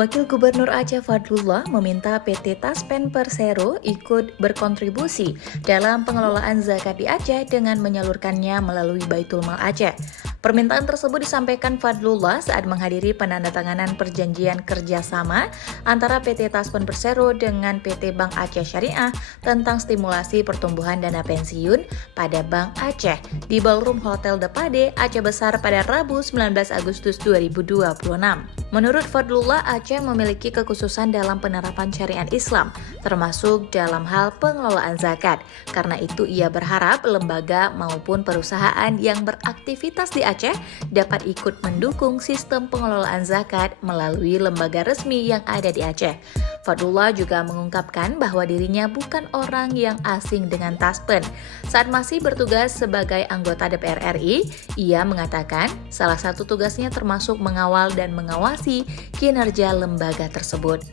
Wakil Gubernur Aceh Fadlullah meminta PT Taspen Persero ikut berkontribusi dalam pengelolaan zakat di Aceh dengan menyalurkannya melalui Baitul Mal Aceh. Permintaan tersebut disampaikan Fadlullah saat menghadiri penandatanganan perjanjian kerjasama antara PT Taspen Persero dengan PT Bank Aceh Syariah tentang stimulasi pertumbuhan dana pensiun pada Bank Aceh di Ballroom Hotel Depade, Aceh Besar pada Rabu 19 Agustus 2026. Menurut Fadlullah, Aceh memiliki kekhususan dalam penerapan syariat Islam, termasuk dalam hal pengelolaan zakat. Karena itu ia berharap lembaga maupun perusahaan yang beraktivitas di Aceh dapat ikut mendukung sistem pengelolaan zakat melalui lembaga resmi yang ada di Aceh. Fadlullah juga mengungkapkan bahwa dirinya bukan orang yang asing dengan Taspen. Saat masih bertugas sebagai anggota DPR RI, ia mengatakan salah satu tugasnya termasuk mengawal dan mengawasi kinerja lembaga tersebut.